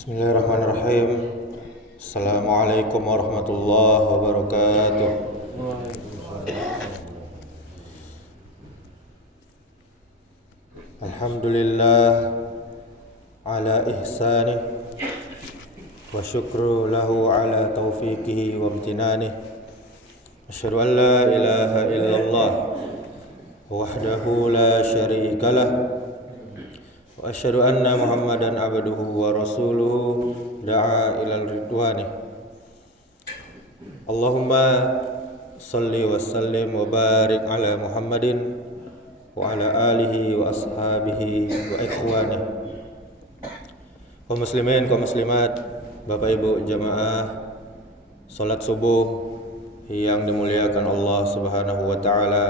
Bismillahirrahmanirrahim. Assalamualaikum warahmatullahi wabarakatuh. Alhamdulillah ala ihsanih wa syukru lahu ala taufiqihi wa amtinanih. Asyhadu an la ilaha illallah wahdahu la syarika lah wa asyhadu anna Muhammadan abduhu wa rasuluhu da'a ilal ridwani. Allahumma salli wa sallim wa barik ala Muhammadin wa ala alihi wa ashabihi wa ikhwani. Kaum muslimin, kaum muslimat, Bapak Ibu jamaah salat subuh yang dimuliakan Allah Subhanahu wa taala.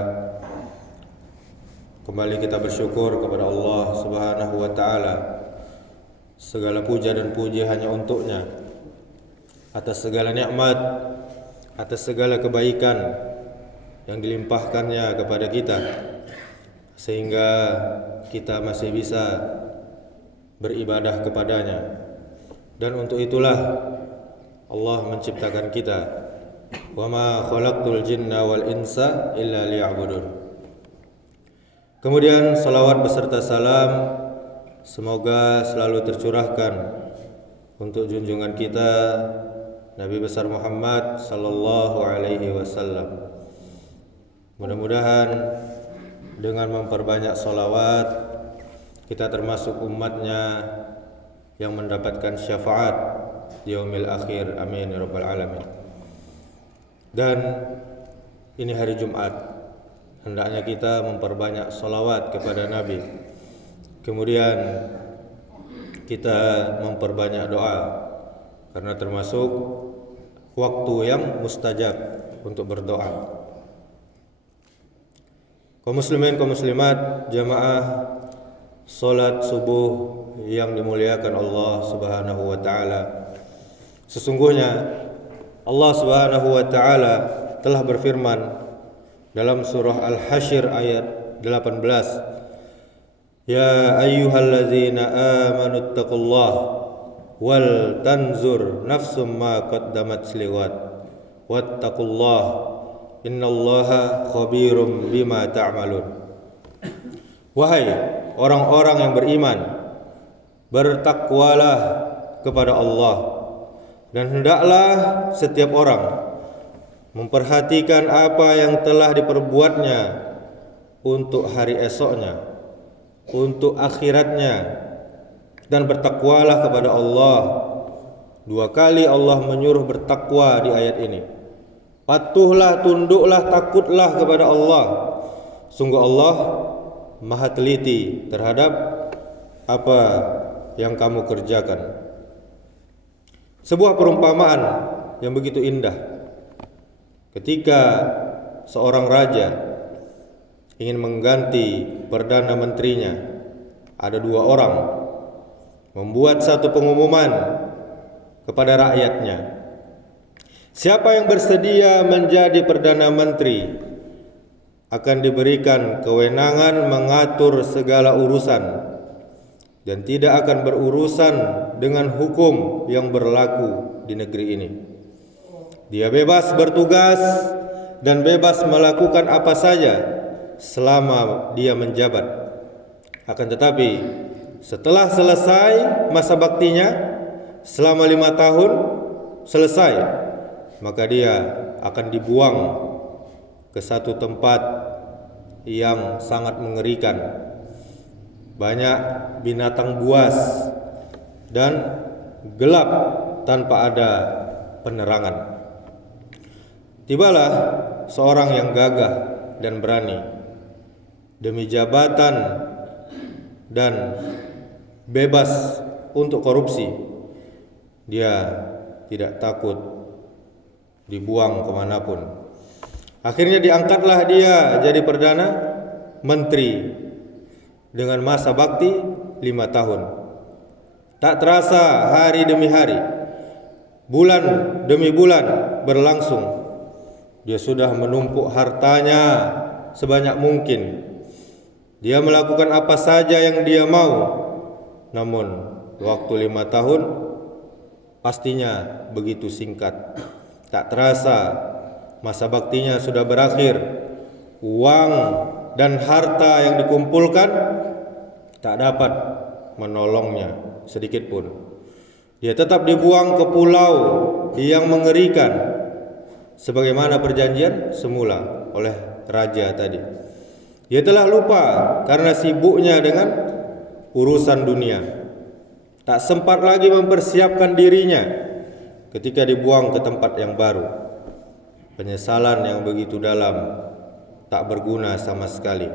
Kembali kita bersyukur kepada Allah Subhanahu wa taala. Segala puja dan puji hanya untuknya, atas segala nikmat, atas segala kebaikan yang dilimpahkannya kepada kita, sehingga kita masih bisa beribadah kepadanya. Dan untuk itulah Allah menciptakan kita. Wa ma khalaqtul jinna wal insa illa liya'budun. Kemudian salawat beserta salam semoga selalu tercurahkan untuk junjungan kita Nabi besar Muhammad sallallahu alaihi wasallam. Mudah-mudahan dengan memperbanyak salawat kita termasuk umatnya yang mendapatkan syafaat di yaumil akhir. Amin ya rabbal alamin. Dan ini hari Jumat, hendaknya kita memperbanyak salawat kepada Nabi. Kemudian kita memperbanyak doa, karena termasuk waktu yang mustajab untuk berdoa. Kaum muslimin, kaum muslimat, jamaah salat subuh yang dimuliakan Allah Subhanahu wa taala. Sesungguhnya Allah Subhanahu wa taala telah berfirman dalam surah Al-Hasyr ayat 18, ya ayyuhalladzina amanu taqullaha wal tanzur nafsum ma qaddamat liwat wattaqullaha innallaha khabirum bima ta'malun. Wahai orang-orang yang beriman, bertakwalah kepada Allah, dan hendaklah setiap orang memperhatikan apa yang telah diperbuatnya untuk hari esoknya, untuk akhiratnya, dan bertakwalah kepada Allah. Dua kali Allah menyuruh bertakwa di ayat ini. Patuhlah, tunduklah, takutlah kepada Allah. Sungguh Allah Maha teliti terhadap apa yang kamu kerjakan. Sebuah perumpamaan yang begitu indah. Ketika seorang raja ingin mengganti perdana menterinya, ada dua orang membuat satu pengumuman kepada rakyatnya. Siapa yang bersedia menjadi perdana menteri akan diberikan kewenangan mengatur segala urusan dan tidak akan berurusan dengan hukum yang berlaku di negeri ini. Dia bebas bertugas dan bebas melakukan apa saja selama dia menjabat. Akan tetapi setelah selesai masa baktinya selama 5 tahun selesai, maka dia akan dibuang ke satu tempat yang sangat mengerikan. Banyak binatang buas dan gelap tanpa ada penerangan. Tibalah seorang yang gagah dan berani demi jabatan dan bebas untuk korupsi. Dia tidak takut dibuang kemanapun. Akhirnya diangkatlah dia jadi perdana menteri dengan masa bakti 5 tahun. Tak terasa hari demi hari, bulan demi bulan berlangsung. Dia sudah menumpuk hartanya sebanyak mungkin. Dia melakukan apa saja yang dia mau. Namun waktu 5 tahun pastinya begitu singkat. Tak terasa masa baktinya sudah berakhir. Uang dan harta yang dikumpulkan tak dapat menolongnya sedikit pun. Dia tetap dibuang ke pulau yang mengerikan sebagaimana perjanjian semula oleh raja tadi. Dia telah lupa karena sibuknya dengan urusan dunia. Tak sempat lagi mempersiapkan dirinya ketika dibuang ke tempat yang baru. Penyesalan yang begitu dalam, tak berguna sama sekali.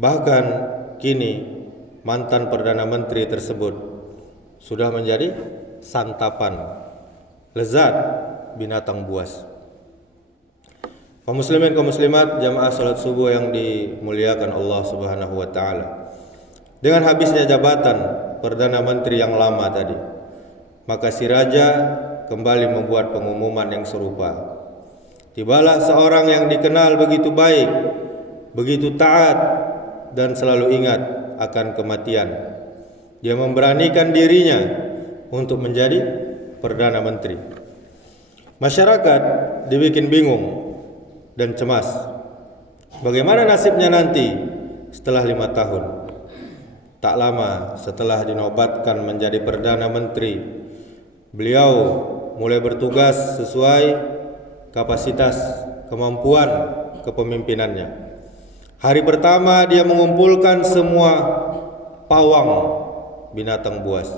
Bahkan kini mantan Perdana Menteri tersebut sudah menjadi santapan lezat binatang buas. Kaum muslimin, kaum muslimat, jamaah salat subuh yang dimuliakan Allah Subhanahu wa taala. Dengan habisnya jabatan Perdana Menteri yang lama tadi, maka si raja kembali membuat pengumuman yang serupa. Tibalah seorang yang dikenal begitu baik, begitu taat dan selalu ingat akan kematian. Dia memberanikan dirinya untuk menjadi Perdana Menteri. Masyarakat dibikin bingung dan cemas. Bagaimana nasibnya nanti setelah 5 tahun? Tak lama setelah dinobatkan menjadi Perdana Menteri, beliau mulai bertugas sesuai kapasitas kemampuan kepemimpinannya. Hari pertama dia mengumpulkan semua pawang binatang buas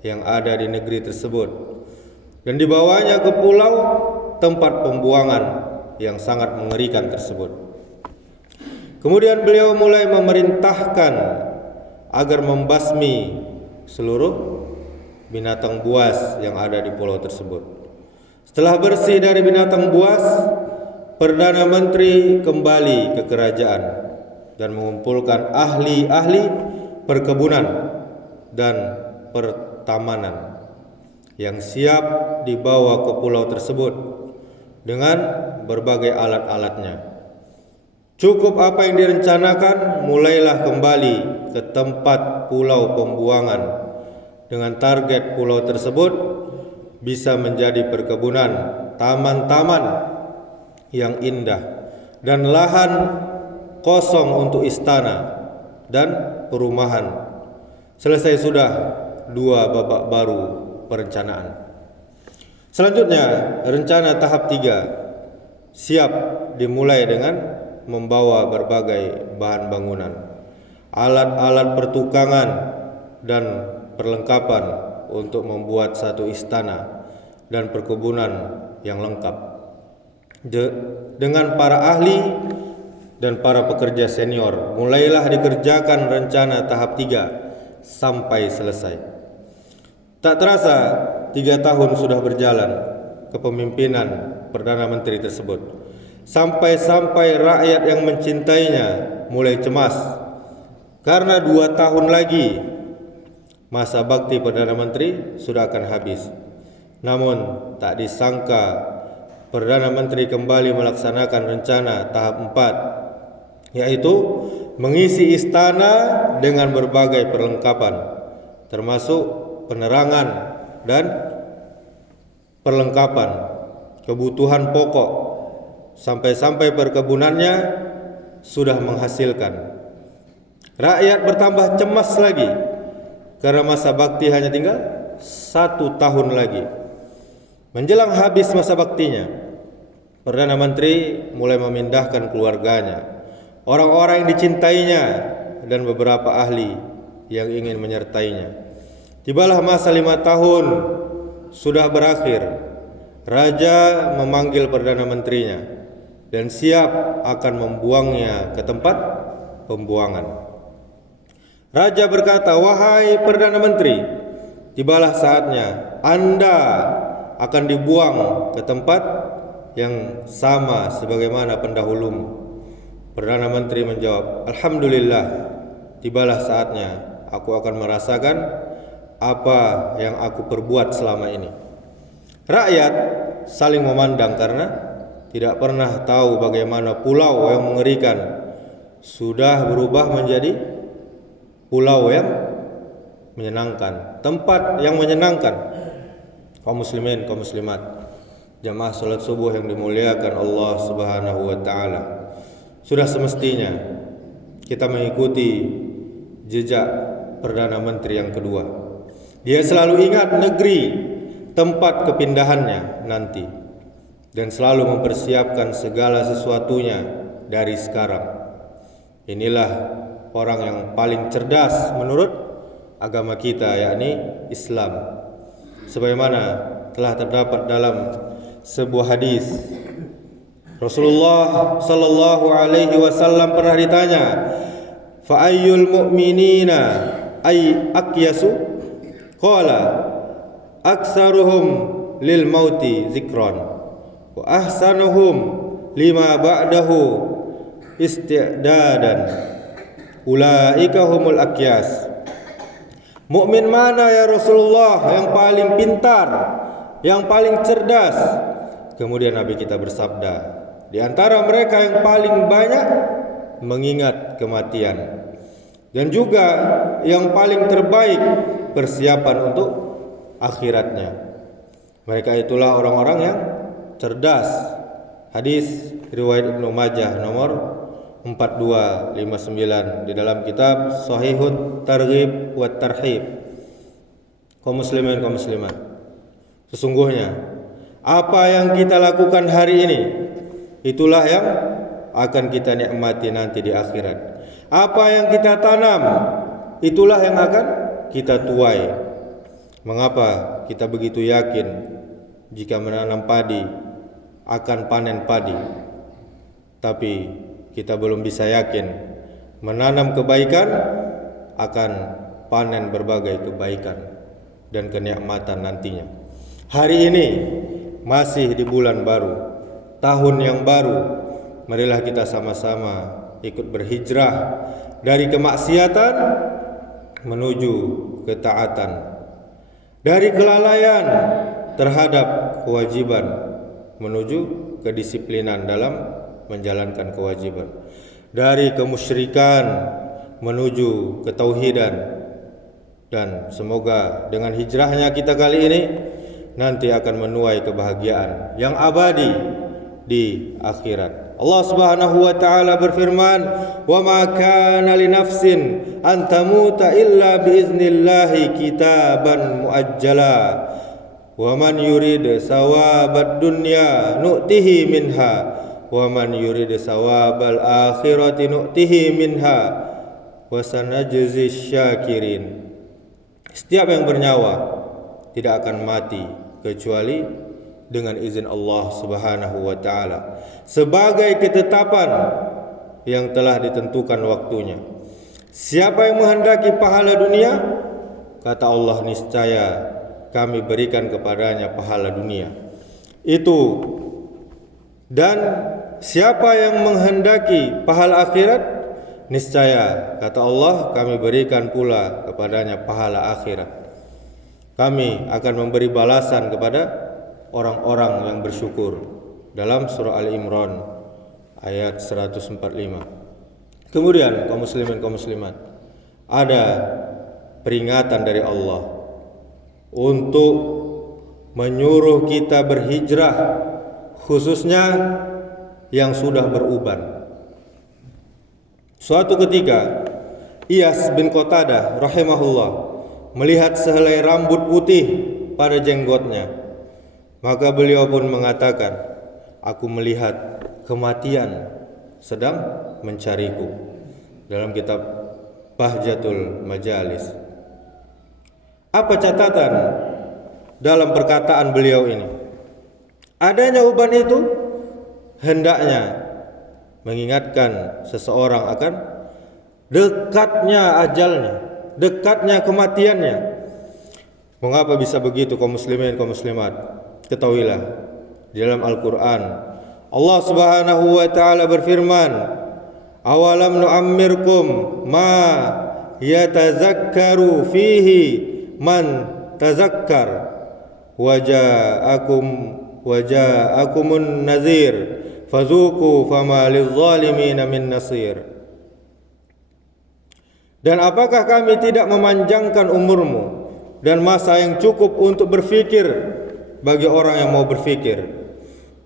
yang ada di negeri tersebut dan dibawanya ke pulau tempat pembuangan yang sangat mengerikan tersebut. Kemudian beliau mulai memerintahkan agar membasmi seluruh binatang buas yang ada di pulau tersebut. Setelah bersih dari binatang buas, Perdana Menteri kembali ke kerajaan dan mengumpulkan ahli-ahli perkebunan dan pertamanan yang siap dibawa ke pulau tersebut dengan berbagai alat-alatnya. Cukup apa yang direncanakan, mulailah kembali ke tempat pulau pembuangan dengan target pulau tersebut bisa menjadi perkebunan, taman-taman yang indah dan lahan kosong untuk istana dan perumahan. Selesai sudah 2 babak baru perencanaan. Selanjutnya, rencana tahap 3 siap dimulai dengan membawa berbagai bahan bangunan, alat-alat pertukangan dan perlengkapan untuk membuat satu istana dan perkebunan yang lengkap. Dengan para ahli dan para pekerja senior, mulailah dikerjakan rencana tahap 3 sampai selesai. Tak terasa 3 tahun sudah berjalan kepemimpinan Perdana Menteri tersebut. Sampai-sampai rakyat yang mencintainya mulai cemas karena 2 tahun lagi masa bakti Perdana Menteri sudah akan habis. Namun tak disangka Perdana Menteri kembali melaksanakan rencana tahap 4, yaitu mengisi istana dengan berbagai perlengkapan termasuk penerangan dan perlengkapan kebutuhan pokok. Sampai-sampai perkebunannya sudah menghasilkan. Rakyat bertambah cemas lagi karena masa bakti hanya tinggal 1 tahun lagi. Menjelang habis masa baktinya, Perdana Menteri mulai memindahkan keluarganya, orang-orang yang dicintainya dan beberapa ahli yang ingin menyertainya. Tibalah masa 5 tahun sudah berakhir. Raja memanggil Perdana Menterinya dan siap akan membuangnya ke tempat pembuangan. Raja berkata, "Wahai Perdana Menteri, tibalah saatnya Anda akan dibuang ke tempat yang sama sebagaimana pendahulumu." Perdana Menteri menjawab, "Alhamdulillah, tibalah saatnya aku akan merasakan apa yang aku perbuat selama ini." Rakyat saling memandang karena tidak pernah tahu bagaimana pulau yang mengerikan sudah berubah menjadi pulau yang menyenangkan, tempat yang menyenangkan. kaum muslimin, kaum muslimat, jamaah salat subuh yang dimuliakan Allah Subhanahu wa taala. Sudah semestinya kita mengikuti jejak Perdana Menteri yang kedua. Dia selalu ingat negeri tempat kepindahannya nanti dan selalu mempersiapkan segala sesuatunya dari sekarang. Inilah orang yang paling cerdas menurut agama kita, yakni Islam. Sebagaimana telah terdapat dalam sebuah hadis, Rasulullah sallallahu alaihi wasallam pernah ditanya, "Fa ayyul mu'minina ay aqyasu?" Qala, "Aktsaruhum lil mauti zikran wa ahsanuhum lima ba'dahu isti'dadan. Ulaika humul aqyas." Mukmin mana ya Rasulullah yang paling pintar, yang paling cerdas? Kemudian Nabi kita bersabda, di antara mereka yang paling banyak mengingat kematian, dan juga yang paling terbaik persiapan untuk akhiratnya. Mereka itulah orang-orang yang cerdas. Hadis riwayat Ibnu Majah nomor 4259 di dalam kitab Shahihut Targhib wa Tarhib. Kaum muslimin, kaum muslimat, sesungguhnya apa yang kita lakukan hari ini itulah yang akan kita nikmati nanti di akhirat. Apa yang kita tanam itulah yang akan kita tuai. Mengapa kita begitu yakin jika menanam padi akan panen padi, tapi kita belum bisa yakin menanam kebaikan akan panen berbagai kebaikan dan kenikmatan nantinya. Hari ini masih di bulan baru, tahun yang baru. Marilah kita sama-sama ikut berhijrah dari kemaksiatan menuju ketaatan, dari kelalaian terhadap kewajiban menuju kedisiplinan dalam menjalankan kewajiban, dari kemusyrikan menuju ketauhidan. Dan semoga dengan hijrahnya kita kali ini nanti akan menuai kebahagiaan yang abadi di akhirat. Allah Subhanahu wa taala berfirman, "Wa ma kana li nafsin an tamuta illa bi iznillahi kitaban muajjala. Wa man yurid sawabad dunya nu'tihi minha wa man yurid sawabal akhirati nu'tihi minha wa sanajzi syakirin." Setiap yang bernyawa tidak akan mati kecuali dengan izin Allah Subhanahu wa taala, sebagai ketetapan yang telah ditentukan waktunya. Siapa yang menghendaki pahala dunia, kata Allah, niscaya kami berikan kepadanya pahala dunia itu. Dan siapa yang menghendaki pahala akhirat, niscaya kata Allah kami berikan pula kepadanya pahala akhirat. Kami akan memberi balasan kepada orang-orang yang bersyukur dalam surah Al-Imran ayat 145. Kemudian kaum muslimin, kaum muslimat, ada peringatan dari Allah untuk menyuruh kita berhijrah, khususnya yang sudah beruban. Suatu ketika Iyas bin Qatadah rahimahullah melihat sehelai rambut putih pada jenggotnya, maka beliau pun mengatakan, "Aku melihat kematian sedang mencariku," dalam kitab Bahjatul Majalis. Apa catatan dalam perkataan beliau ini? Adanya uban itu hendaknya mengingatkan seseorang akan dekatnya ajalnya, dekatnya kematiannya. Mengapa bisa begitu kaum muslimin, kaum muslimat? Ketahuilah, di dalam Al-Quran Allah Subhanahu wa ta'ala berfirman, "Awalam nu'ammirkum ma yatazakkaru fihi man tazakkar waja'akumun nazir fazuku fama lizzalimin min nasir." Dan apakah kami tidak memanjangkan umurmu dan masa yang cukup untuk berfikir bagi orang yang mau berfikir.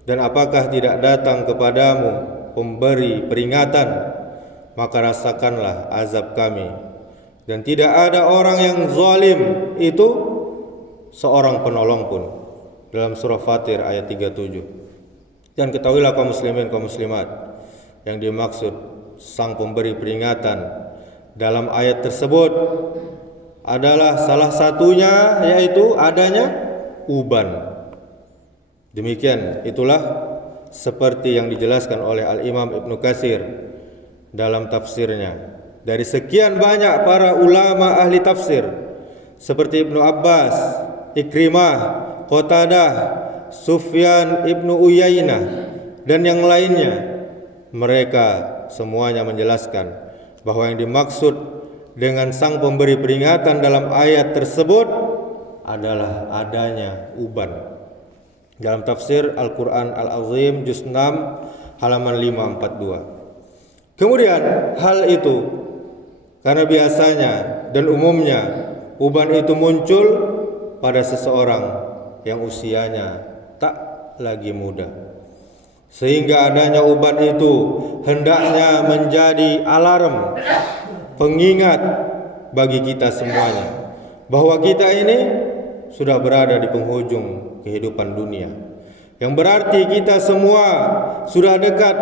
Dan apakah tidak datang kepadamu pemberi peringatan, maka rasakanlah azab kami. Dan tidak ada orang yang zalim itu seorang penolong pun. Dalam surah Fatir ayat 37. Dan ketahuilah kaum muslimin kaum muslimat, yang dimaksud sang pemberi peringatan dalam ayat tersebut adalah salah satunya yaitu adanya uban. Demikian itulah seperti yang dijelaskan oleh Al-Imam Ibnu Katsir dalam tafsirnya. Dari sekian banyak para ulama ahli tafsir seperti Ibnu Abbas, Ikrimah, Qatadah, Sufyan Ibnu Uyainah dan yang lainnya, mereka semuanya menjelaskan bahwa yang dimaksud dengan sang pemberi peringatan dalam ayat tersebut adalah adanya uban. Dalam tafsir Al-Quran Al-Azim Juz 6 halaman 542. Kemudian hal itu karena biasanya dan umumnya uban itu muncul pada seseorang yang usianya tak lagi muda, sehingga adanya uban itu hendaknya menjadi alarm, pengingat bagi kita semuanya bahwa kita ini sudah berada di penghujung kehidupan dunia, yang berarti kita semua sudah dekat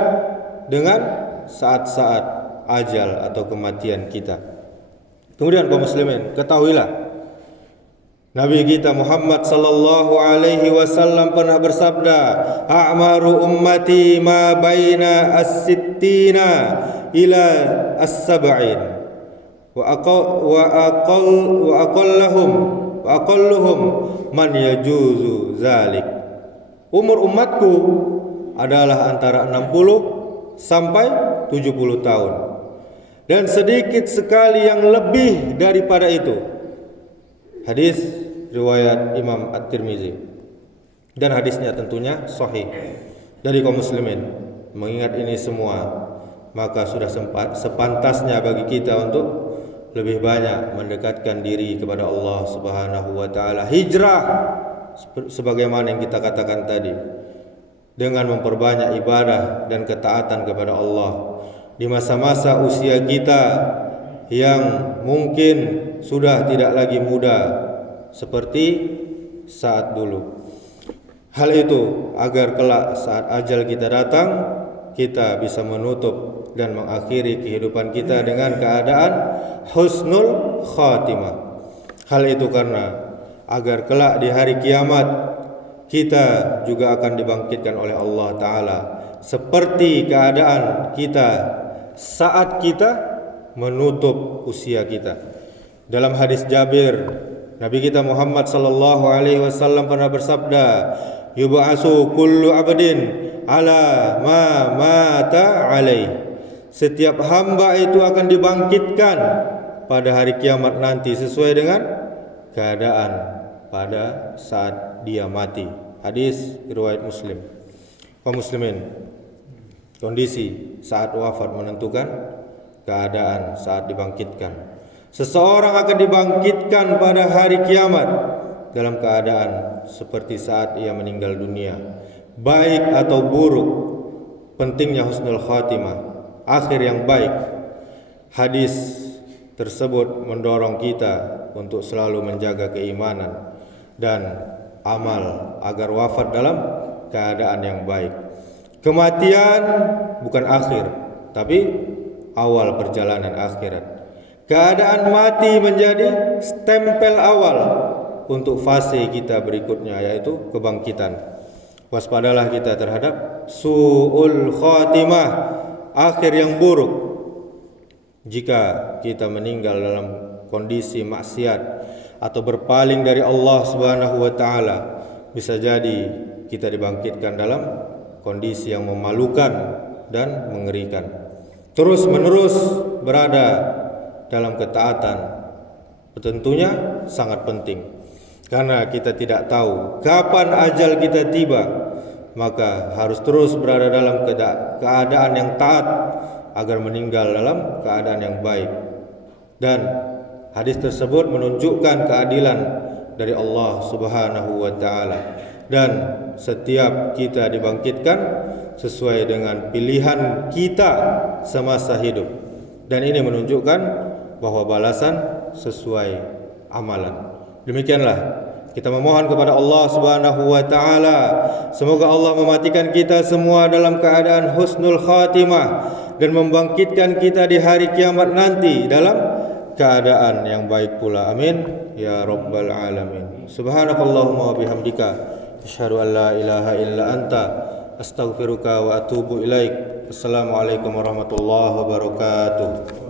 dengan saat-saat ajal atau kematian kita. Kemudian kaum muslimin, ketahuilah Nabi kita Muhammad sallallahu alaihi wasallam pernah bersabda, "A'maru ummati ma baina as-sittina ila as-sab'in wa aqalluhum man yajuzu zalik." Umur umatku adalah antara 60 sampai 70 tahun. Dan sedikit sekali yang lebih daripada itu. Hadis riwayat Imam At-Tirmizi. Dan hadisnya tentunya sahih. Dari kaum muslimin, mengingat ini semua, maka sudah sepantasnya bagi kita untuk lebih banyak mendekatkan diri kepada Allah Subhanahu wa taala. Hijrah sebagaimana yang kita katakan tadi, dengan memperbanyak ibadah dan ketaatan kepada Allah di masa-masa usia kita yang mungkin sudah tidak lagi muda seperti saat dulu. Hal itu agar kelak saat ajal kita datang, kita bisa menutup dan mengakhiri kehidupan kita dengan keadaan husnul khatimah. Hal itu karena agar kelak di hari kiamat kita juga akan dibangkitkan oleh Allah Ta'ala seperti keadaan kita saat kita menutup usia kita. Dalam hadis Jabir, Nabi kita Muhammad sallallahu alaihi wasallam pernah bersabda, "Yub'atsu kullu 'abdin ala ma mata alaih." Setiap hamba itu akan dibangkitkan pada hari kiamat nanti sesuai dengan keadaan pada saat dia mati. Hadis riwayat Muslim. Kaum muslimin, kondisi saat wafat menentukan keadaan saat dibangkitkan. Seseorang akan dibangkitkan pada hari kiamat dalam keadaan seperti saat ia meninggal dunia, baik atau buruk. Pentingnya husnul khatimah, akhir yang baik. Hadis tersebut mendorong kita untuk selalu menjaga keimanan dan amal agar wafat dalam keadaan yang baik. Kematian bukan akhir, tapi awal perjalanan akhirat. Keadaan mati menjadi stempel awal untuk fase kita berikutnya, yaitu kebangkitan. Waspadalah kita terhadap su'ul khatimah, akhir yang buruk. Jika kita meninggal dalam kondisi maksiat atau berpaling dari Allah Subhanahu wa taala, bisa jadi kita dibangkitkan dalam kondisi yang memalukan dan mengerikan. Terus menerus berada dalam ketaatan tentunya sangat penting, karena kita tidak tahu kapan ajal kita tiba. Maka harus terus berada dalam keadaan yang taat agar meninggal dalam keadaan yang baik. Dan hadis tersebut menunjukkan keadilan dari Allah Subhanahu wa taala. dan setiap kita dibangkitkan sesuai dengan pilihan kita semasa hidup. Dan ini menunjukkan bahwa balasan sesuai amalan. Demikianlah kita memohon kepada Allah Subhanahu wa taala, semoga Allah mematikan kita semua dalam keadaan husnul khatimah dan membangkitkan kita di hari kiamat nanti dalam keadaan yang baik pula. Amin ya rabbal alamin. Subhanakallahumma wa bihamdika asyhadu an la ilaha illa anta astaghfiruka wa atubu ilaik. Assalamualaikum warahmatullahi wabarakatuh.